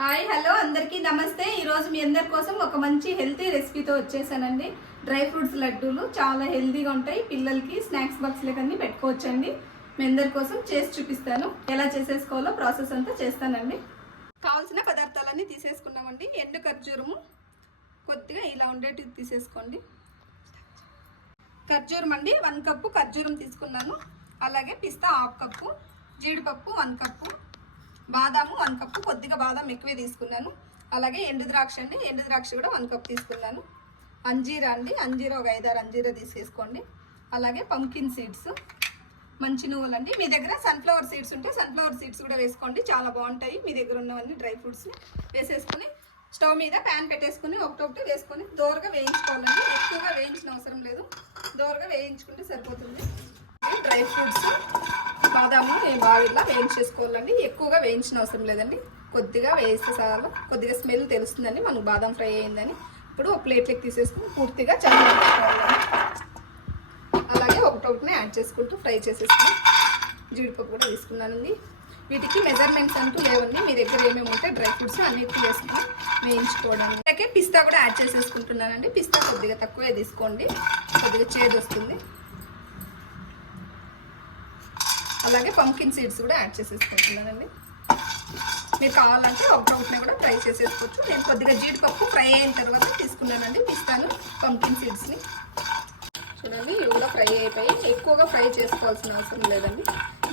Hi hello అందరికీ నమస్తే. ఈరోజు మీ అందరి కోసం ఒక మంచి హెల్తీ రెసిపీతో వచ్చేసానండి. డ్రై ఫ్రూట్స్ లడ్డూలు చాలా హెల్తీగా ఉంటాయి. పిల్లలకి స్నాక్స్ బాక్స్ అన్నీ పెట్టుకోవచ్చండి. మీ అందరి కోసం చేసి చూపిస్తాను. ఎలా చేసేసుకోవాలో ప్రాసెస్ అంతా చేస్తానండి. కావాల్సిన పదార్థాలన్నీ తీసేసుకున్నామండి. ఎండు ఖర్జూరము కొద్దిగా ఇలా ఉండేటివి తీసేసుకోండి. ఖర్జూరం అండి వన్ కప్పు ఖర్జూరం తీసుకున్నాను. అలాగే పిస్తా హాఫ్ కప్పు జీడిపప్పు వన్ కప్పు బాదాము వన్ కప్పు కొద్దిగా బాదం ఎక్కువే తీసుకున్నాను. అలాగే ఎండు ద్రాక్ష అండి. ఎండు ద్రాక్ష కూడా వన్ కప్ తీసుకున్నాను. అంజీరా అండి. అంజీరా ఒక ఐదారు అంజీరా తీసేసుకోండి. అలాగే పంకిన్ సీడ్స్ మంచి నువ్వులు అండి. మీ దగ్గర సన్ఫ్లవర్ సీడ్స్ ఉంటే సన్ఫ్లవర్ సీడ్స్ కూడా వేసుకోండి. చాలా బాగుంటాయి. మీ దగ్గర ఉన్నవన్నీ డ్రై ఫ్రూట్స్ వేసేసుకుని స్టవ్ మీద ప్యాన్ పెట్టేసుకుని ఒకటొకటి వేసుకొని దోరగా వేయించుకోవాలండి. ఎక్కువగా వేయించిన అవసరం లేదు. దోరగా వేయించుకుంటే సరిపోతుంది. డ్రై ఫ్రూట్స్ బాదాము మేము బాగా ఇలా వేయించేసుకోవాలండి. ఎక్కువగా వేయించిన అవసరం లేదండి. కొద్దిగా వేస్తే చాలా. కొద్దిగా స్మెల్ తెలుస్తుందండి. మనకు బాదం ఫ్రై అయిందని. ఇప్పుడు ఒక ప్లేట్లోకి తీసేసుకుని పూర్తిగా చల్లారించుకోవాలండి అలాగే ఒకటొకటిని యాడ్ చేసుకుంటూ ఫ్రై చేసేసుకుని జీడిపప్పు కూడా తీసుకున్నానండి. వీటికి మెజర్మెంట్స్ అంటూ లేవండి. మీ దగ్గర ఏమేమి ఉంటే డ్రై ఫ్రూట్స్ అన్నిటికీ వేసుకుని వేయించుకోవడం అలాగే పిస్తా కూడా యాడ్ చేసేసుకుంటున్నానండి. పిస్తా కొద్దిగా తక్కువే తీసుకోండి. కొద్దిగా చేదు వస్తుంది. అలాగే పంకిన్ సీడ్స్ కూడా యాడ్ చేసేసుకుంటున్నానండి మీరు కావాలంటే ఒకటొకటిని కూడా ట్రై చేసేసుకోవచ్చు. నేను కొద్దిగా జీడిపప్పు ఫ్రై అయిన తర్వాత తీసుకున్నానండి పిస్తాను పంకిన్ సీడ్స్ని చూడండి ఇవి కూడా ఫ్రై అయిపోయి ఎక్కువగా ఫ్రై చేసుకోవాల్సిన అవసరం లేదండి.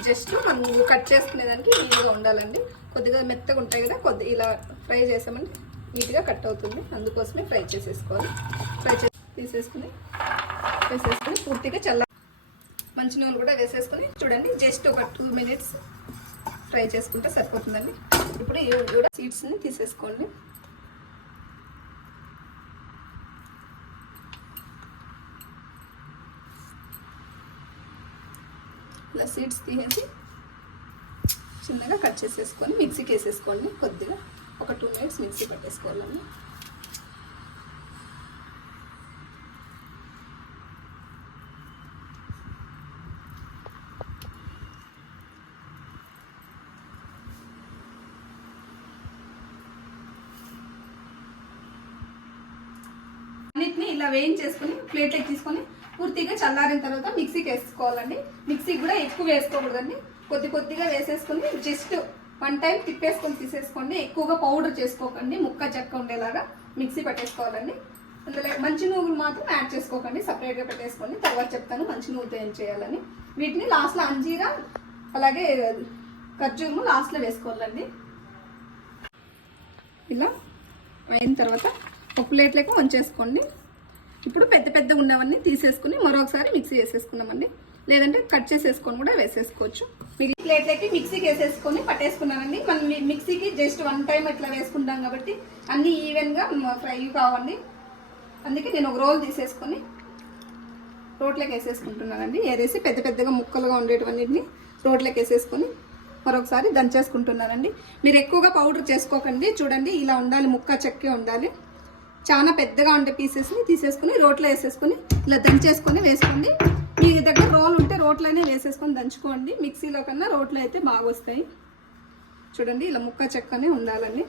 జస్ట్ మనం కట్ చేసుకునేదానికి నీట్గా ఉండాలండి. కొద్దిగా మెత్తగా ఉంటాయి కదా కొద్ది ఇలా ఫ్రై చేసామంటే నీట్గా కట్ అవుతుంది. అందుకోసమే ఫ్రై చేసేసుకోవాలి. ఫ్రై చేసి తీసేసుకుని వేసేసుకుని పూర్తిగా చల్ల మంచి నూనె కూడా వేసేసుకొని చూడండి జస్ట్ ఒక టూ మినిట్స్ ఫ్రై చేసుకుంటే సరిపోతుందండి. ఇప్పుడు ఇవి కూడా సీడ్స్ని తీసేసుకోండి. ఇలా సీడ్స్ తీసేసి చిన్నగా కట్ చేసేసుకొని మిక్సీకి వేసేసుకోండి. కొద్దిగా ఒక టూ మినిట్స్ మిక్సీ పట్టేసుకోవాలండి అన్నిటిని ఇలా వేయించేసుకొని ప్లేట్లోకి తీసుకొని పూర్తిగా చల్లారిన తర్వాత మిక్సీకి వేసుకోవాలండి. మిక్సీకి కూడా ఎక్కువ వేసుకోకూడదండి. కొద్ది కొద్దిగా వేసేసుకొని జస్ట్ వన్ టైం తిప్పేసుకొని తీసేసుకోండి. ఎక్కువగా పౌడర్ చేసుకోకండి. ముక్క చెక్క ఉండేలాగా మిక్సీ పట్టేసుకోవాలండి. అందులో మంచి నువ్వులు మాత్రం యాడ్ చేసుకోకండి. సపరేట్గా పెట్టేసుకోండి. తర్వాత చెప్తాను మంచి నువ్వుతో ఏం చేయాలని. వీటిని లాస్ట్లో అంజీరా అలాగే ఖర్జూరము లాస్ట్లో వేసుకోవాలండి. ఇలా అయిన తర్వాత ఒక ప్లేట్లోకి వంచేసుకోండి. ఇప్పుడు పెద్ద పెద్ద ఉన్నవన్నీ తీసేసుకుని మరొకసారి మిక్సీ వేసేసుకున్నామండి లేదంటే కట్ చేసేసుకొని కూడా వేసేసుకోవచ్చు. మీరు అయితే మిక్సీకి వేసేసుకొని పట్టేసుకున్నానండి. మనం మీ మిక్సీకి జస్ట్ వన్ టైం ఇట్లా వేసుకుంటాం కాబట్టి అన్నీ ఈవెన్గా ఫ్రై కావండి. అందుకే నేను ఒక రోల్ తీసేసుకొని రోట్లోకి వేసేసుకుంటున్నానండి. ఏదేసి పెద్ద పెద్దగా ముక్కలుగా ఉండేటివన్నిటిని రోట్లోకి వేసేసుకొని మరొకసారి దంచేసుకుంటున్నానండి. మీరు ఎక్కువగా పౌడర్ చేసుకోకండి. చూడండి ఇలా ఉండాలి ముక్క చెక్కే ఉండాలి. చాలా పెద్దగా ఉండే పీసెస్ని తీసేసుకుని రోట్లో వేసేసుకొని ఇలా దంచేసుకొని వేసుకోండి. మీ దగ్గర రోల్ ఉంటే రోట్లోనే వేసేసుకొని దంచుకోండి. మిక్సీలో కన్నా రోట్లో అయితే బాగా వస్తాయి చూడండి ఇలా ముక్క చెక్కనే ఉండాలండి.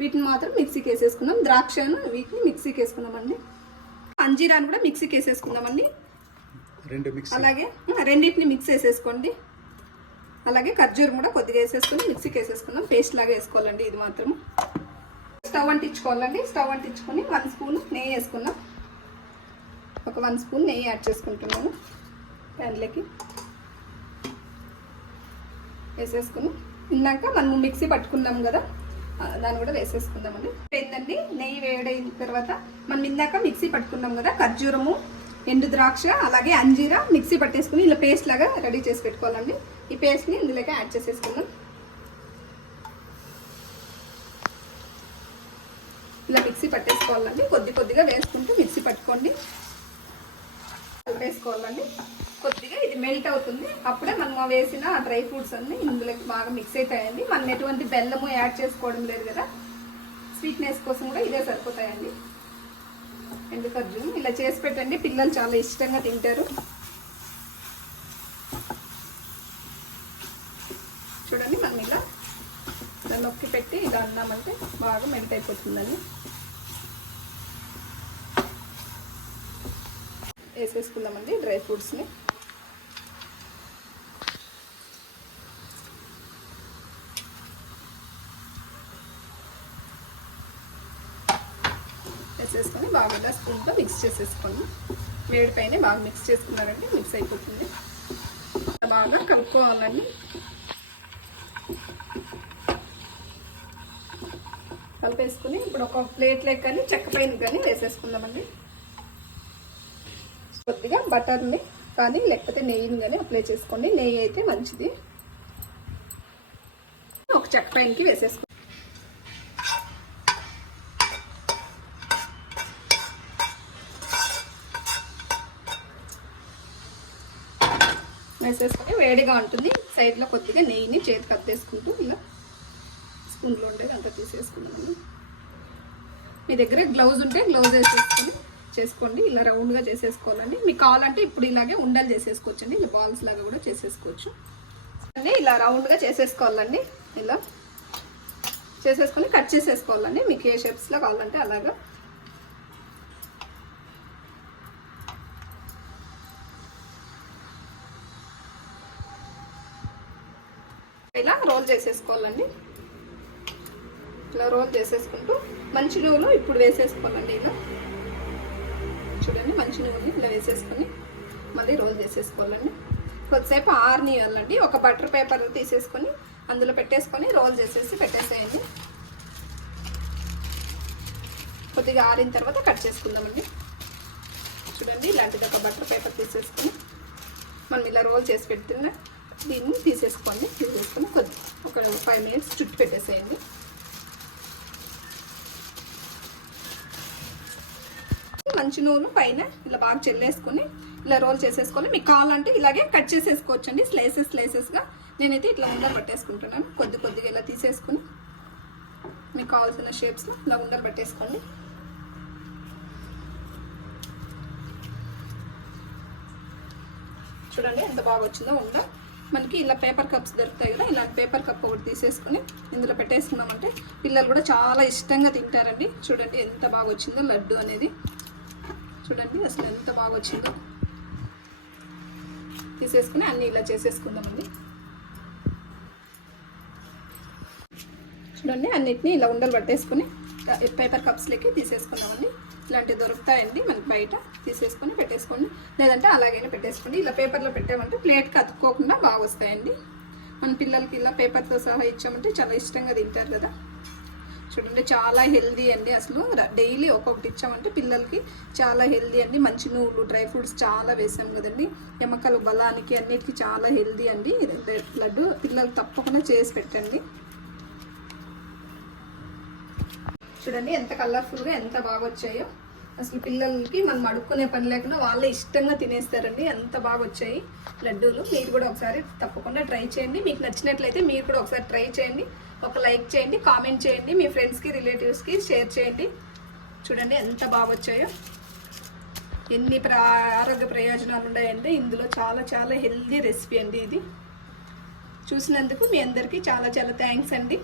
వీటిని మాత్రం మిక్సీకి వేసేసుకున్నాం ద్రాక్షను వీటిని మిక్సీకి వేసుకున్నామండి అంజీరాను కూడా మిక్సీకి వేసేసుకుందామండి. రెండు మిక్స్. అలాగే రెండింటిని మిక్స్ వేసేసుకోండి అలాగే ఖర్జూరం కూడా కొద్దిగా వేసేసుకొని మిక్సీకి వేసేసుకుందాం. పేస్ట్ లాగా వేసుకోవాలండి ఇది మాత్రం స్టవ్ అంటించుకోవాలండి. స్టవ్ అంటించుకొని వన్ స్పూన్ నెయ్యి వేసుకున్నాం ఒక వన్ స్పూన్ నెయ్యి యాడ్ చేసుకుంటున్నాను. ప్యాన్లోకి వేసేసుకుని ఇందాక మనం మిక్సీ పట్టుకున్నాం కదా దాన్ని కూడా వేసేసుకుందామండి. ఏంటండి నెయ్యి వేడైన తర్వాత మనం ఇందాక మిక్సీ పట్టుకున్నాం కదా ఖర్జూరము ఎండు ద్రాక్ష అలాగే అంజీరా మిక్సీ పట్టేసుకుని ఇలా పేస్ట్ లాగా రెడీ చేసి పెట్టుకోవాలండి. ఈ పేస్ట్ని ఇందులోకి యాడ్ చేసేసుకుందాం ఇలా మిక్సీ పట్టేసుకోవాలండి. కొద్ది కొద్దిగా వేసుకుంటూ మిక్సీ పట్టుకోండి. వేసుకోవాలండి కొద్దిగా ఇది మెల్ట్ అవుతుంది. అప్పుడే మనం వేసిన డ్రై ఫ్రూట్స్ అన్ని ఇందులోకి బాగా మిక్స్ అవుతాయండి. మనం ఎటువంటి బెల్లము యాడ్ చేసుకోవడం లేదు కదా. స్వీట్నెస్ కోసం కూడా ఇదే సరిపోతాయండి. ఎండు ఖర్జూరం ఇలా చేసి పెట్టండి. పిల్లలు చాలా ఇష్టంగా తింటారు. చూడండి మనం ఇలా నొక్కి పెట్టి ఇలా అన్నామంటే బాగా మెల్ట్ అయిపోతుందండి. వేసేసుకుందామండి డ్రై ఫ్రూట్స్ని. వేసేసుకొని బాగా ఇలా స్పూన్తో మిక్స్ చేసేసుకోండి వేడి పైన బాగా మిక్స్ చేసుకున్నారంటే మిక్స్ అయిపోతుంది. బాగా కలుపుకోవాలండి. కలిపేసుకుని ఇప్పుడు ఒక ప్లేట్ లెక్క కానీ చెక్క పైన కానీ వేసేసుకుందామండి. కొద్దిగా బటర్ని కానీ లేకపోతే నెయ్యిని కానీ అప్లై చేసుకోండి. నెయ్యి అయితే మంచిది. ఒక చెక్క పైనకి వేసేసుకోండి వేసేసుకొని వేడిగా ఉంటుంది. సైడ్లో కొద్దిగా నెయ్యిని చేతి కత్తేసుకుంటూ ఇలా స్పూన్లో ఉండేది అంతా తీసేసుకున్నాను. మీ దగ్గర గ్లౌజ్ ఉంటే గ్లౌజ్ వేసేసుకుని చేసుకోండి ఇలా రౌండ్గా చేసేసుకోవాలండి. మీకు కావాలంటే ఇప్పుడు ఇలాగే ఉండలు చేసేసుకోవచ్చు అండి ఇలా బాల్స్ లాగా కూడా చేసేసుకోవచ్చు. ఇలా రౌండ్గా చేసేసుకోవాలండి ఇలా. చేసేసుకొని కట్ చేసేసుకోవాలండి మీకు ఏ షేప్స్లో కావాలంటే అలాగా. ఇలా రోల్ చేసేసుకోవాలండి. ఇలా రోల్ చేసేసుకుంటూ మంచి నువ్వులు ఇప్పుడు వేసేసుకోవాలండి ఇలా. చూడండి మంచి నువ్వులు ఇలా వేసేసుకొని మళ్ళీ రోల్ చేసేసుకోవాలండి. కొద్దిసేపు ఆరనియాలండి. ఒక బటర్ పేపర్ తీసేసుకొని అందులో పెట్టేసుకొని రోల్ చేసేసి పెట్టేసేయండి. కొద్దిగా ఆరిన తర్వాత కట్ చేసుకుందామండి. చూడండి ఇలాంటిది ఒక బటర్ పేపర్ తీసేసుకొని మనం ఇలా రోల్ చేసి పెడుతున్న దీన్ని తీసేసుకోండి. తీసేసుకొని కొద్ది ఒక ఫైవ్ మినిట్స్ చుట్టు పెట్టేసేయండి. మంచి నూనె పైన ఇలా బాగా చెల్లేసుకొని ఇలా రోల్ చేసేసుకొని మీకు కావాలంటే ఇలాగే కట్ చేసేసుకోవచ్చు అండి స్లైసెస్ స్లైసెస్గా నేనైతే ఇట్లా ఉండలు పట్టేసుకుంటున్నాను. కొద్ది కొద్దిగా ఇలా తీసేసుకొని మీకు కావాల్సిన షేప్స్లో ఇలా ఉండలు పట్టేసుకోండి. చూడండి ఎంత బాగా వచ్చిందో ఉండ. మనకి ఇలా పేపర్ కప్స్ దొరుకుతాయి కదా ఇలాంటి పేపర్ కప్ ఒకటి తీసేసుకుని ఇందులో పెట్టేసుకున్నామంటే పిల్లలు కూడా చాలా ఇష్టంగా తింటారండి. చూడండి ఎంత బాగా వచ్చిందో లడ్డు అనేది. చూడండి అసలు ఎంత బాగా వచ్చిందో తీసేసుకుని అన్నీ ఇలా చేసేసుకుందామండి. చూడండి అన్నిటిని ఇలా ఉండలు పట్టేసుకుని పేపర్ కప్స్లోకి తీసేసుకున్నామండి ఇలాంటివి దొరుకుతాయండి మనకి బయట తీసేసుకొని పెట్టేసుకోండి. లేదంటే అలాగైనా పెట్టేసుకోండి. ఇలా పేపర్లో పెట్టామంటే ప్లేట్కి అతుక్కోకుండా బాగా వస్తాయండి మన పిల్లలకి ఇలా పేపర్తో సహా ఇచ్చామంటే చాలా ఇష్టంగా తింటారు కదా. చూడండి చాలా హెల్దీ అండి అసలు. డైలీ ఒక్కొక్కటి ఇచ్చామంటే పిల్లలకి చాలా హెల్దీ అండి. మంచి నువ్వులు డ్రై ఫ్రూట్స్ చాలా వేసాం కదండి. ఎమ్మకలు బలానికి అన్నిటికీ చాలా హెల్దీ అండి. లడ్డు పిల్లలు తప్పకుండా చేసి పెట్టండి. చూడండి ఎంత కలర్ఫుల్గా ఎంత బాగా వచ్చాయో. అసలు పిల్లలకి మనం అడుక్కునే పని లేకుండా వాళ్ళే ఇష్టంగా తినేస్తారండి. ఎంత బాగా వచ్చాయి లడ్డూలు. మీరు కూడా ఒకసారి తప్పకుండా ట్రై చేయండి. మీకు నచ్చినట్లయితే మీరు కూడా ఒకసారి ట్రై చేయండి. ఒక లైక్ చేయండి కామెంట్ చేయండి మీ ఫ్రెండ్స్కి రిలేటివ్స్కి షేర్ చేయండి. చూడండి ఎంత బాగా వచ్చాయో. ఎన్ని ఆరోగ్య ప్రయోజనాలు ఉన్నాయంటే ఇందులో చాలా చాలా హెల్దీ రెసిపీ అండి ఇది. చూసినందుకు మీ అందరికీ చాలా చాలా థ్యాంక్స్ అండి.